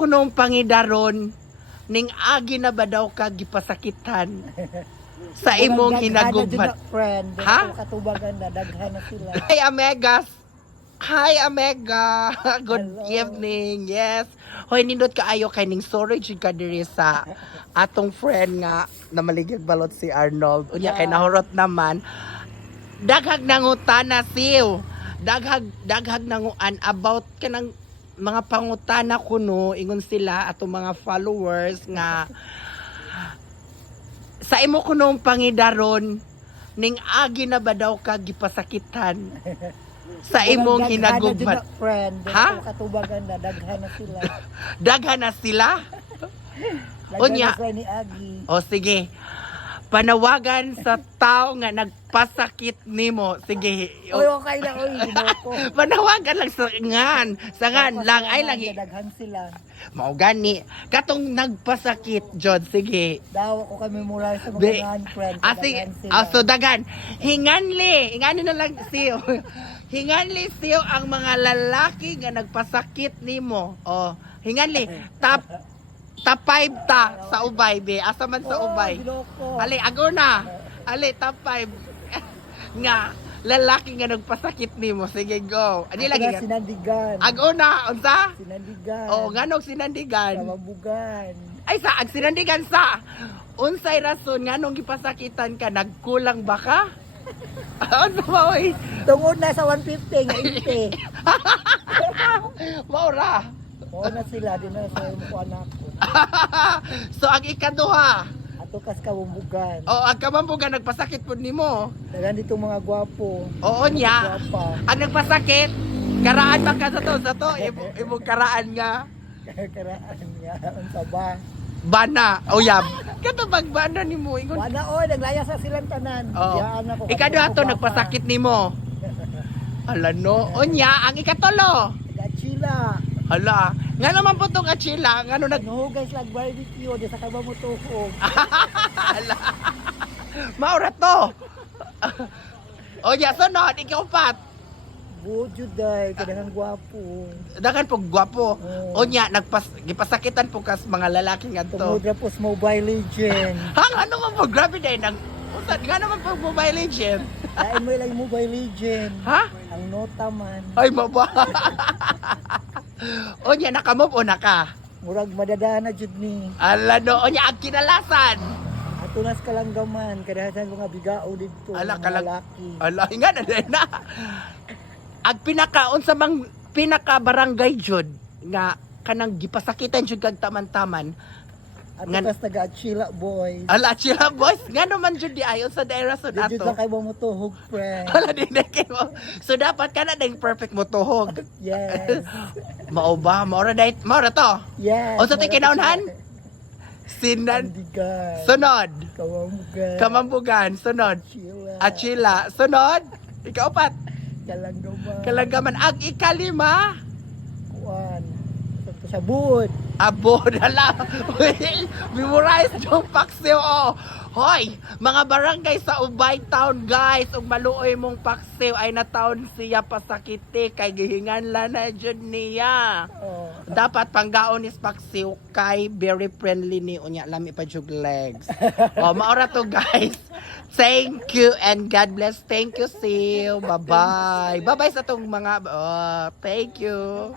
kunong pangidaron ning agi na ba daw ka gipasakitan sa imong hinagugmat? Friend, Ha? katubagan na daghan na sila. Hi Amegas. Hi Amega. Good Hello. evening. Yes. Hoy nindot kaayo kay ning sorry jud ka diri sa atong friend nga na maligig balot si Arnold. Unya kay nahurot naman daghag nangutana siw. Daghag nanguan about kanang mga pangutana kuno ingon sila atong mga followers nga sa imo kunong pangidaron ning agi na ba daw ka gipasakitan sa imong hinagugmat? Friend, Ha? katubagan na daghan na sila. Daghan na sila? Unya. Daghan na sila ni Agi. O sige. Panawagan sa tao nga nagpasakit nimo. Sige. Oy, okay na oy, ginoko. Panawagan lang sa ngan. Sa ngan lang ay lang. Daghan sila. Mao gani. Katong nagpasakit, Jod. Sige. Daw ako kay memorize sa Be- mga friend. Sige. Daghan sila. So dagan. Hinganli na lang siyo. Hinganli siyo ang mga lalaki nga nagpasakit nimo. Oh, hinganli. Top 5 ta sa ubay be. Asa man sa ubay. Ginoko. Ali, aguna. Ali, top 5. nga, lalaki nga nagpasakit nimo. Sige, go. Ani lagi Ako na nga. sinandigan. Aguna, unsa? Sinandigan. Oh, nganong sinandigan? Kawabugan. Ay, sa, ag sinandigan sa. Unsay rason nganong gipasakitan ka? Nagkulang ba ka? Ano ba, oy? Tungod na sa 150 nga 80. Maura. Oo na sila, di na sa yung anak ko. So, ang ikaduha. Ato kas kawumbugan. Oh, ang kamambugan nagpasakit po nimo. Dagan dito mga gwapo. Oo niya. Gwapa. Ang nagpasakit, karaan ba ka sa to? Sa to, imong karaan nga. Karaan nga. Ang taba. Bana, uyab. Kato bagbana ni mo ingon. Wala oy, naglaya sa silang tanan. Oh. Yaan ako. Ikado ato nagpasakit nimo. Hala no. Unya ang ikatolo. Gachila. Hala. Nga naman po tong achila, ngano nag Nuhugay sila barbecue. Di sa kaba mo tuhog. Hala. Maura to. Unya sunod ikaw pat. Budyo day. Kadagang gwapo. Dagan po gwapo. Oh. Unya gipasakitan po kas mga lalaki ngadto. Tungod na po sa Mobile Legend. Hang ano man po grabe day nang unsa nga naman po Mobile Legend. Dahil mo lang Mobile Legend. Ha? Ang nota man. Ay maba. Unya nakamove o naka. Murag madadaan na jud ni. Ala no, unya ang kinalasan. Atunas kalanggaman. Kadahan mga bigao dito. Ala, mga kalang- lalaki. Ala nga na din na. Ang pinakaon sa mang pinaka barangay jud nga kanang gipasakitan jud kag taman-taman. Atunas taga-Chila boys. Ala chila boys, nga naman jud di ayon sa daerah sa Dito ato. lang kayo mo tuhog, friend. Ala di na kayo. So dapat kana ding perfect mo tuhog. Yes. Mao ba? Maura dait, maura to. Yes. O, sa tayo kinahunhan? Sinan Sandigan. sunod. Kawamugan. Kamambugan, sunod. Chila. Achila, sunod. Ikaw pat. Kalanggaman. Kalagaman ang ikalima. Kuan. Sa bud. Abo dala. Memorize yung paksiw oh. Hoy, mga barangay sa Ubay Town guys, ug maluoy mong paksiw ay nataon siya pasakiti kay gihinganlan na jud niya. Oh. Dapat panggaon is paksiw kay very friendly ni unya lami pa jug legs. Oh, maora to guys. Thank you and God bless. Thank you, Sil. Bye-bye. Bye-bye sa tong mga thank you.